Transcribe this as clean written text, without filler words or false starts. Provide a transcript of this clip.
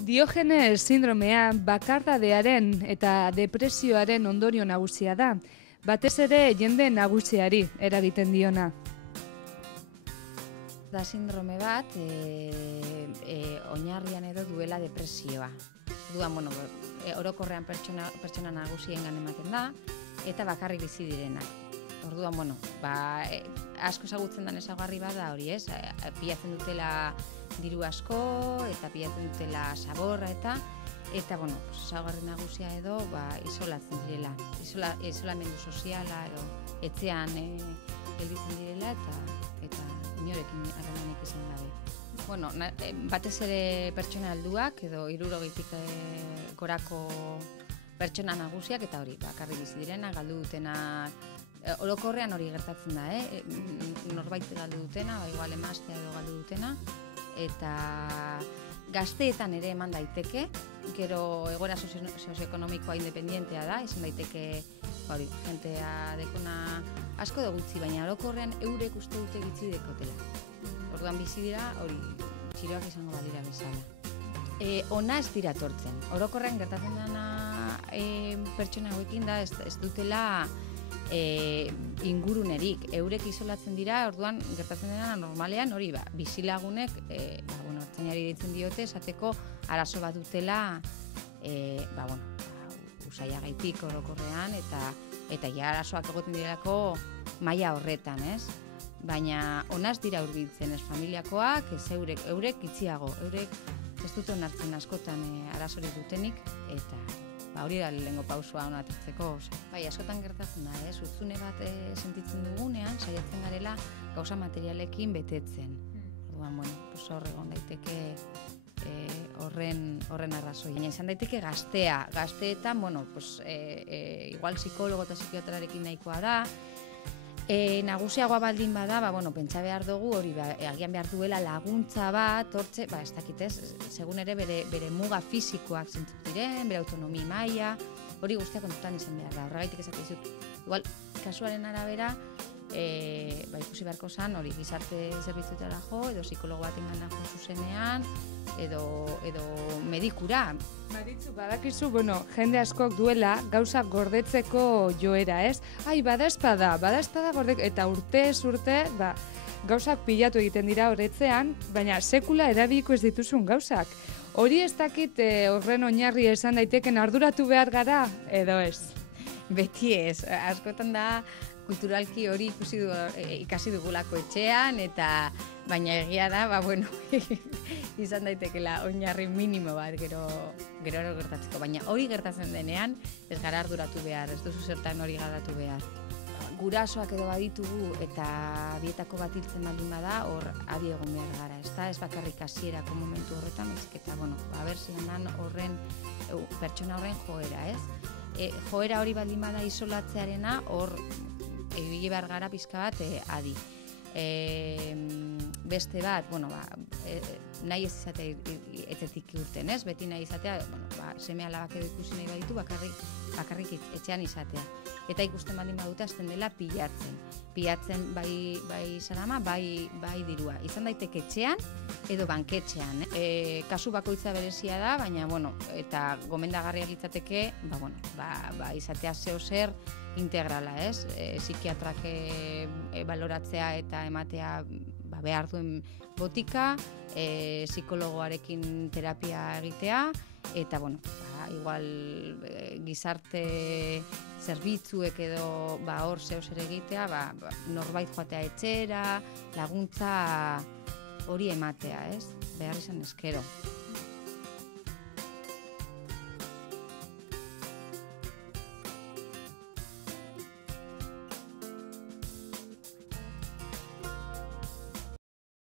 Diogenes sindromea bakardadearen eta depresioaren ondorio nagusia da, batez ere jende nagusiari eragiten diona. Da sindrome bat, oinarrian edo duela depresioa. Orduan, orokorrean pertsona nagusiengan ematen da, eta bakarrik bizi direnak. Orduan, asko ezagutzen den ezaugarri bat da hori, ez? Pilatzen dutela diru asko, eta pilatzen dutela zaborra, eta ezaugarri nagusia edo isolatzen direla. Isolamendu soziala edo etxean gelditzen direla, eta inorekin harremanik izan gabe. Batez ere pertsona helduak edo 60 gorako pertsona nagusiak, eta hori, bakarrik bizi direnak, galdu dutenak. Orokorrean hori gertatzen da, norbait galdu dutena, igual emaztea edo galdu dutena, eta gazteetan ere eman daiteke, gero egoera sozioekonomikoa independientea da, izan daiteke jentea dekona asko da gutxi, baina orokorrean eurek uste dute gitzi dekotela. Orduan bizi dira, hori, txiroak izango balira bezala. Ona ez dira tortzen. Orokorrean gertatzen dena pertsona hauekin da ez dutela ingurunerik. Eurek isolatzen dira, orduan gertatzen dena normalean hori bizilagunek ertzainari deitzen diote esateko arazo bat dutela usaiagaitik orokorrean eta ja arazoak egoten direlako maila horretan, ez? Baina onaz dira hurbiltzen ez familiakoak, ez eurek itxiago, eurek ez dute onartzen askotan arazorik dutenik, eta hori da lehengo pausua onatetzeko. Askotan gertatzen da, hutsune bat sentitzen dugunean, saiatzen garela gauza materialekin betetzen. Orduan, hor egon daiteke horren arrazoi. Baina izan daiteke gazteetan, igual psikologo eta psikiatrarekin nahikoa da, nagusiagoa baldin bada, pentsa behar dugu, hori agian behar duela laguntza bat, hortze, ez dakit ez, segun ere bere muga fisikoak zentzuk diren, bere autonomi maila, hori guztia kontutan izan behar da, horregaitik esaten dizut. Igual, kasuaren arabera, ikusi beharko zen, hori gizarte zerbitzuetara jo, edo psikologo batengan jo zuzenean, edo medikura. Maritxu, badakizu, jende askok duela gauzak gordetzeko joera, ez? Badaezpada gordek, eta urtez urte, gauzak pilatu egiten dira horretzean, baina sekula erabiliko ez dituzun gauzak. Hori ez dakit horren oinarri esan daiteken arduratu behar gara, edo ez? Beti ez, askotan da kulturalki hori ikasi dugulako etxean, baina egia da, izan daitekela oinarri minimo bat gero gertatzeko. Baina hori gertatzen denean, ez gara arduratu behar, ez duzu zertan hori garatu behar. Gurasoak edo baditugu eta bietako bat hiltzen baldin bada, hor adi egon behar gara, ez bakarrik hasierako momentu horretan, eta zelan pertsona horren joera, ez? Joera hori baldin bada isolatzearena, hor ibili behar gara pizka bat adi. Beste bat, nahi ez izatea etxetik urten, ez? Beti nahi izatea, seme alabak edo ikusi nahi baditu, bakarrik etxean izatea. Eta ikusten baldin badute azten dela pilatzen. Pilatzen bai zarama, bai dirua. Izan daiteke etxean edo banketxean. Kasu bakoitza berezia da, baina, eta gomendagarria litzateke, izatea zer integrala, ez? Psikiatrak baloratzea eta ematea behar duen botika, psikologoarekin terapia egitea, eta, igual gizarte zerbitzuek edo hor zer egitea, norbait joatea etxera, laguntza hori ematea, ez? Behar izan eskero.